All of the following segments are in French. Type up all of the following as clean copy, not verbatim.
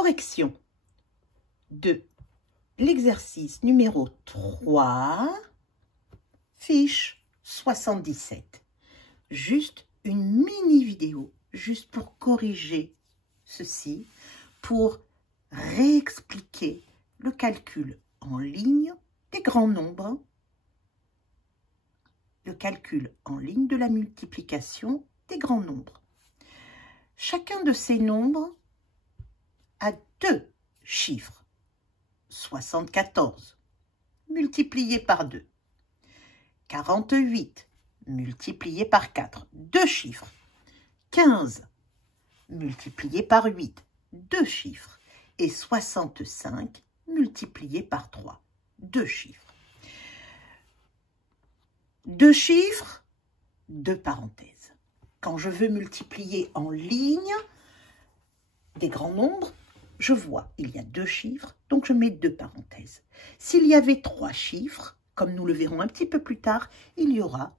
correction de l'exercice numéro 3, fiche 77. Juste une mini vidéo, juste pour corriger ceci, pour réexpliquer le calcul en ligne des grands nombres, le calcul en ligne de la multiplication des grands nombres. Chacun de ces nombres a deux chiffres. 74 multiplié par 2. 48 multiplié par 4. Deux chiffres. 15 multiplié par 8. Deux chiffres. Et 65 multiplié par 3. Deux chiffres. Deux chiffres, deux parenthèses. Quand je veux multiplier en ligne des grands nombres, je vois, il y a deux chiffres, donc je mets deux parenthèses. S'il y avait trois chiffres, comme nous le verrons un petit peu plus tard, il y aurait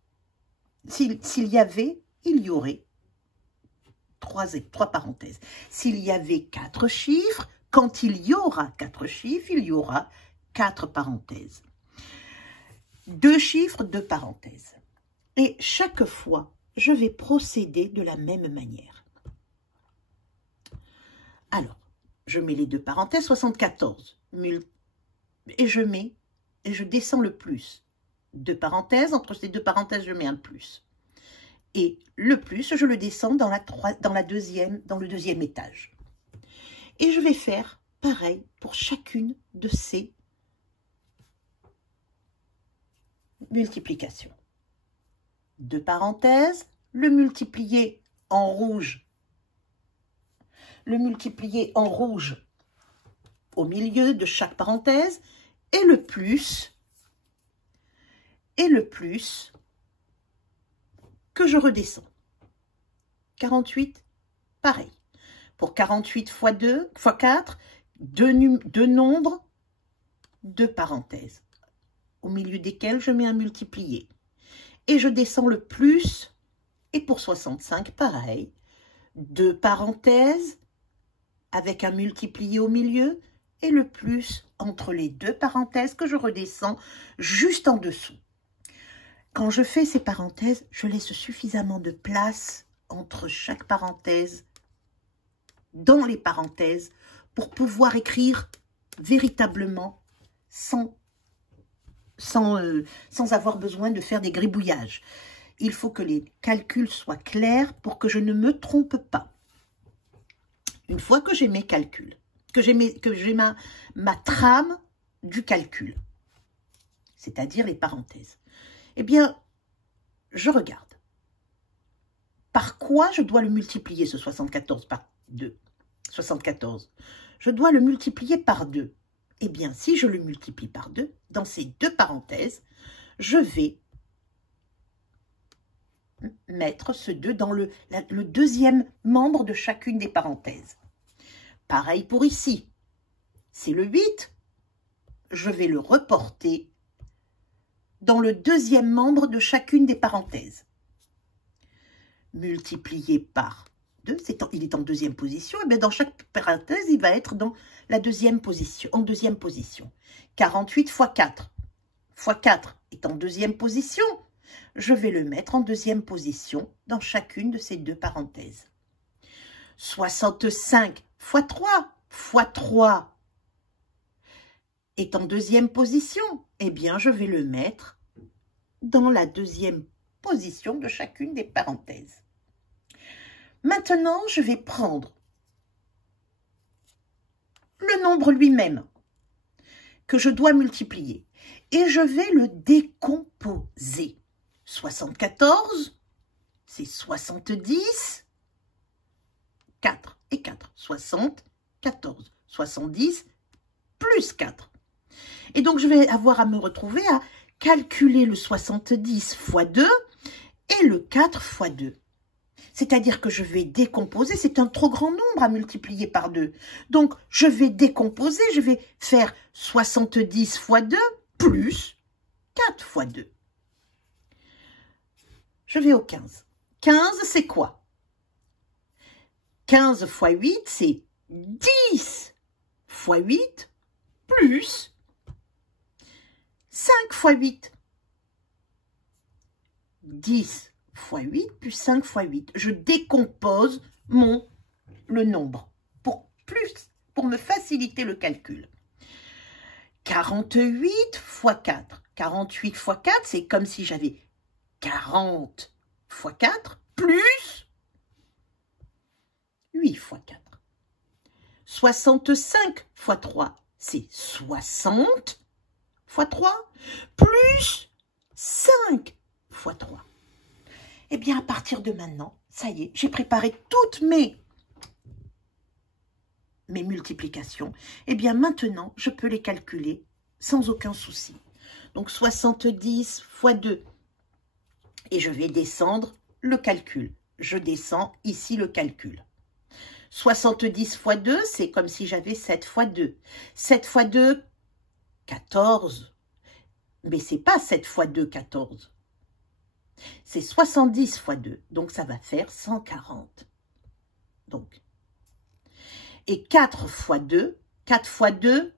trois parenthèses. S'il y avait quatre chiffres, quand il y aura quatre chiffres, il y aura quatre parenthèses. Deux chiffres, deux parenthèses. Et chaque fois, je vais procéder de la même manière. Alors, je mets les deux parenthèses, 74, et je descends le plus. Deux parenthèses, entre ces deux parenthèses, je mets un plus. Et le plus, je le descends dans le deuxième étage. Et je vais faire pareil pour chacune de ces multiplications. Deux parenthèses, le multiplier en rouge. Le multiplier en rouge au milieu de chaque parenthèse et le plus que je redescends. 48, pareil. Pour 48 fois 2, fois 4, deux nombres, deux parenthèses, au milieu desquelles je mets un multiplié. Et je descends le plus, et pour 65, pareil, deux parenthèses, avec un multiplié au milieu, et le plus entre les deux parenthèses que je redescends juste en dessous. Quand je fais ces parenthèses, je laisse suffisamment de place entre chaque parenthèse, dans les parenthèses, pour pouvoir écrire véritablement sans avoir besoin de faire des gribouillages. Il faut que les calculs soient clairs pour que je ne me trompe pas. Une fois que j'ai mes calculs, que j'ai ma trame du calcul, c'est-à-dire les parenthèses, eh bien, je regarde. Par quoi je dois le multiplier, ce 74 par 2 74. Je dois le multiplier par 2. Eh bien, si je le multiplie par 2, dans ces deux parenthèses, je vais mettre ce 2 dans le deuxième membre de chacune des parenthèses. Pareil pour ici. C'est le 8. Je vais le reporter dans le deuxième membre de chacune des parenthèses. Multiplié par 2, il est en deuxième position, et bien dans chaque parenthèse, il va être dans la deuxième position, en deuxième position. 48 fois 4. Fois 4 est en deuxième position. Je vais le mettre en deuxième position dans chacune de ces deux parenthèses. 65 fois 3. Fois 3 est en deuxième position. Eh bien, je vais le mettre dans la deuxième position de chacune des parenthèses. Maintenant, je vais prendre le nombre lui-même que je dois multiplier et je vais le décomposer. 74, c'est 70, 4 et 4, 74, 70 plus 4. Et donc, je vais avoir à me retrouver à calculer le 70 fois 2 et le 4 fois 2. C'est-à-dire que je vais décomposer, c'est un trop grand nombre à multiplier par 2. Donc, je vais décomposer, je vais faire 70 fois 2 plus 4 fois 2. Je vais au 15. 15, c'est quoi? 15 fois 8, c'est 10 fois 8 plus 5 fois 8. 10 fois 8 plus 5 fois 8. Je décompose le nombre pour me faciliter le calcul. 48 fois 4. 48 fois 4, c'est comme si j'avais 40 fois 4 plus 8 fois 4. 65 fois 3, c'est 60 fois 3 plus 5 fois 3. Eh bien, à partir de maintenant, ça y est, j'ai préparé toutes mes multiplications. Eh bien, maintenant, je peux les calculer sans aucun souci. Donc, 70 fois 2. Et je vais descendre le calcul. Je descends ici le calcul. 70 fois 2, c'est comme si j'avais 7 fois 2. 7 fois 2, 14. Mais c'est pas 7 fois 2, 14. C'est 70 fois 2. Donc, ça va faire 140. Donc, et 4 fois 2, 4 fois 2,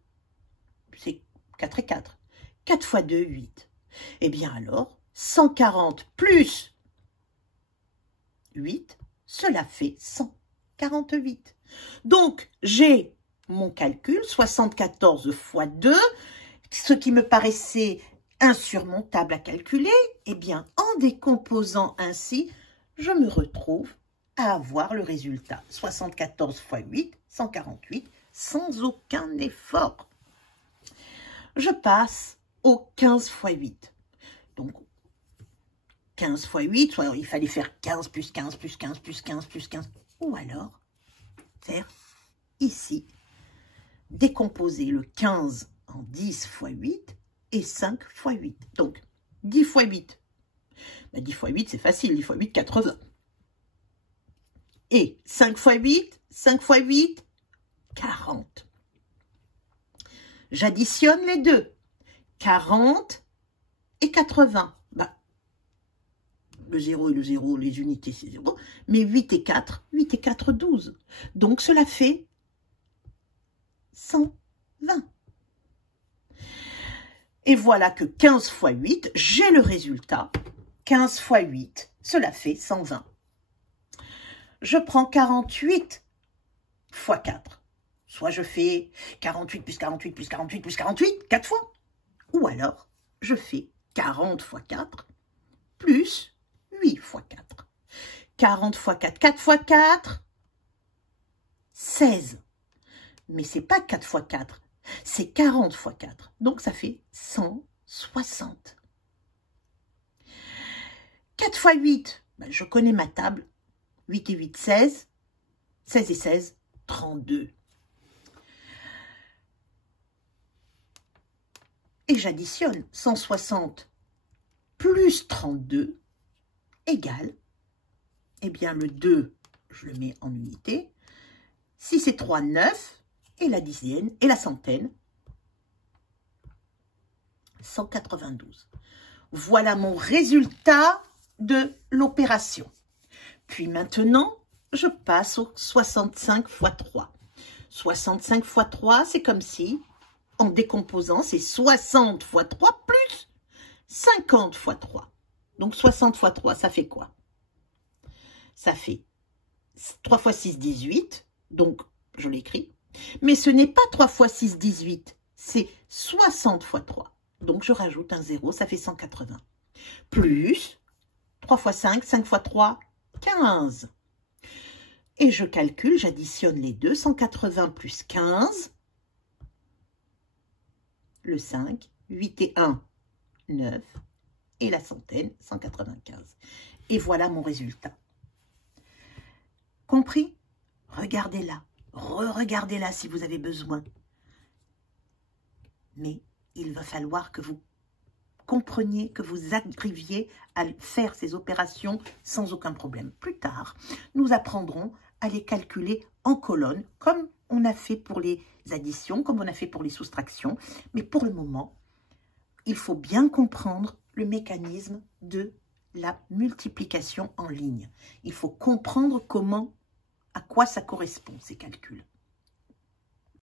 c'est 4 et 4. 4 fois 2, 8. Eh bien alors, 140 plus 8, cela fait 148. Donc, j'ai mon calcul, 74 fois 2, ce qui me paraissait insurmontable à calculer, eh bien, en décomposant ainsi, je me retrouve à avoir le résultat. 74 fois 8, 148, sans aucun effort. Je passe au 15 fois 8. Donc, 15 fois 8, soit il fallait faire 15 plus 15 plus 15 plus 15 plus 15. Ou alors, faire ici, décomposer le 15 en 10 fois 8 et 5 fois 8. Donc, 10 fois 8. Ben, 10 fois 8, c'est facile. 10 fois 8, 80. Et 5 fois 8, 5 fois 8, 40. J'additionne les deux. 40 et 80. Ben, le 0 et le 0, les unités, c'est 0. Mais 8 et 4, 8 et 4, 12. Donc, cela fait 120. Et voilà que 15 fois 8, j'ai le résultat. 15 fois 8, cela fait 120. Je prends 48 fois 4. Soit je fais 48 plus 48 plus 48 plus 48, 4 fois. Ou alors, je fais 40 fois 4 plus 8 fois 4. 40 fois 4, 4 fois 4, 16. Mais c'est pas 4 fois 4, c'est 40 fois 4. Donc, ça fait 160. 4 fois 8, ben, je connais ma table. 8 et 8, 16. 16 et 16, 32. Et j'additionne 160 plus 32 égale, eh bien le 2, je le mets en unité. 6 et 3, 9. Et la dixième et la centaine, 192. Voilà mon résultat de l'opération. Puis maintenant, je passe au 65 fois 3. 65 fois 3, c'est comme si, en décomposant, c'est 60 fois 3 plus 50 fois 3. Donc 60 fois 3, ça fait quoi? Ça fait 3 fois 6, 18. Donc, je l'écris. Mais ce n'est pas 3 fois 6, 18. C'est 60 fois 3. Donc, je rajoute un 0, ça fait 180. Plus 3 fois 5, 5 fois 3, 15. Et je calcule, j'additionne les deux, 180 plus 15, le 5, 8 et 1, 9, et la centaine, 195. Et voilà mon résultat. Compris? Regardez-la, re-regardez-la si vous avez besoin. Mais il va falloir que vous compreniez, que vous arriviez à faire ces opérations sans aucun problème. Plus tard, nous apprendrons à les calculer en colonne, comme on a fait pour les additions, comme on a fait pour les soustractions. Mais pour le moment, il faut bien comprendre le mécanisme de la multiplication en ligne. Il faut comprendre comment, à quoi ça correspond, ces calculs.